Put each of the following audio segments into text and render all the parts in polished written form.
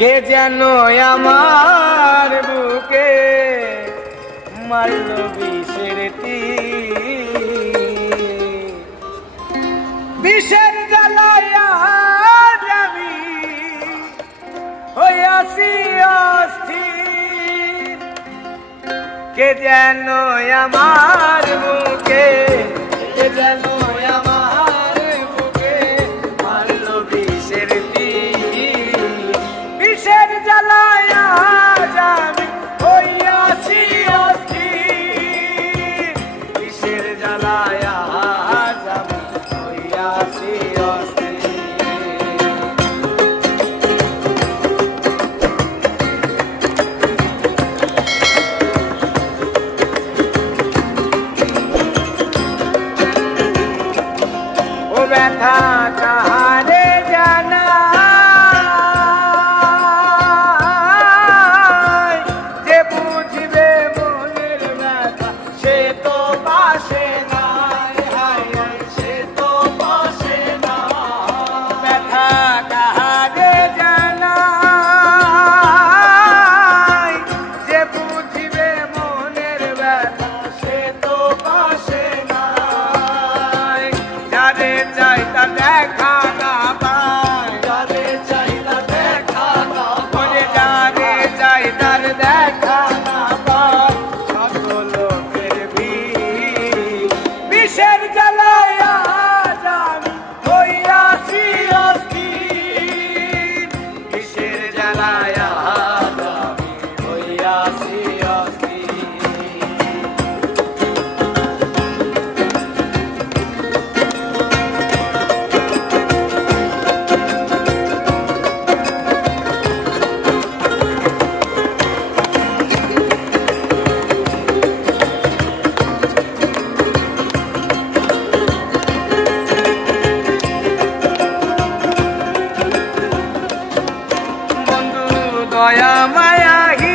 কে যেন আমার বুকে মারল বিষের তীর, বিষের জ্বালায় আমি হইয়াছি অস্থির। কে যেন আমার বুকে, কে যেন আমার বুকে মারল বিষের তীর, বিষের জ্বালায় আমি হইয়াছি অস্থির, বিষের জ্বালায় আমি হইয়াছি অস্থির। ও ব্যথা কাহারে জানাই, যে বুঝবে মনের ব্যথা সে তো পাশে নাই, হায় হায় সে তো পাশে নাই। ব্যথা কাহারে জানাই, যে বুঝবে মনের ব্যথা সে তো পাশে নাই। যারে চাই তা দেখা না পায়, যারে চাই তা দেখা না পায়, যারে চাই তার দেখা না পায়, কত লোকের ভিড়, বিষের জ্বালায় আজ আমি হইয়াছি অস্থির, বিষের জ্বালায় আজ আমি হইয়াছি অস্থির। বন্ধু দয়া মায়াহীন,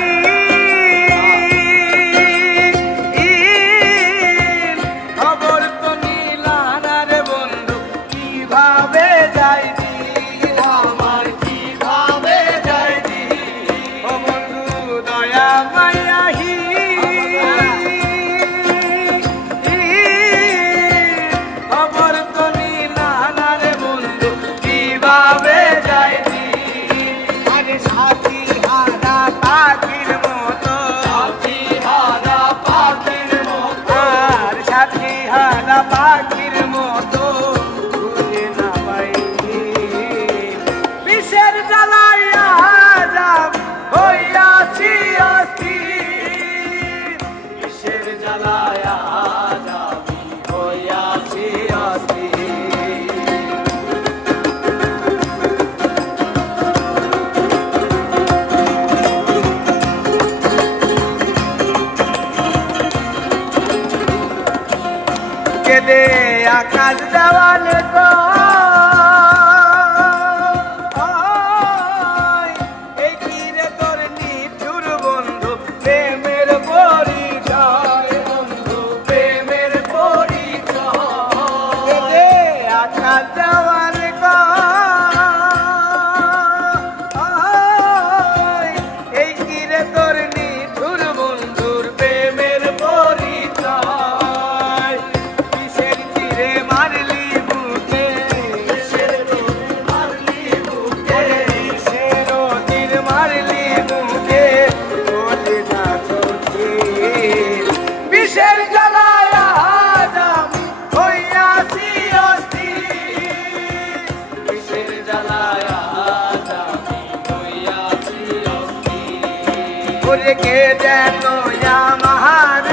খবর তো নিলানা রে বন্ধু, কিভাবে যাই দিন আমার, কিভাবে যাই দিন। ও বন্ধু দয়া মায়াহীন, খবর তো নিলানা রে বন্ধু, কিভাবে যাই দিন। আরে সাথী হারা পাখির মতো, সাথী হারা পাখির মতো, আর সাথী হারা পাখির মতো খুঁজে না পাই, বিষের জ্বালায় আজ আমি হইয়াছি অস্থির, বিষের জ্বালায় আজ আমি হইয়াছি অস্থির। কেদে আকাশ দেওয়ালে তো এই কিরে তোর নিঠুর বন্ধু, প্রেমের পরিচয় বন্ধু, প্রেমের পরিচয়। কেদে আকাশ দেওয়ালে তো এই কিরে তোর নিঠুর বন্ধুর প্রেমের পরিচয়। বিষের তীরে মারলি বুকে, বিষের তীরে মারলি বুকে, বিষের তীর মারলি বুকে, বলে না চোখে, বিষের জ্বালায় আজ আমি হইয়াছি অস্থির, বিষের জ্বালায় আজ আমি হইয়াছি অস্থির। ওরে কে যেন আমার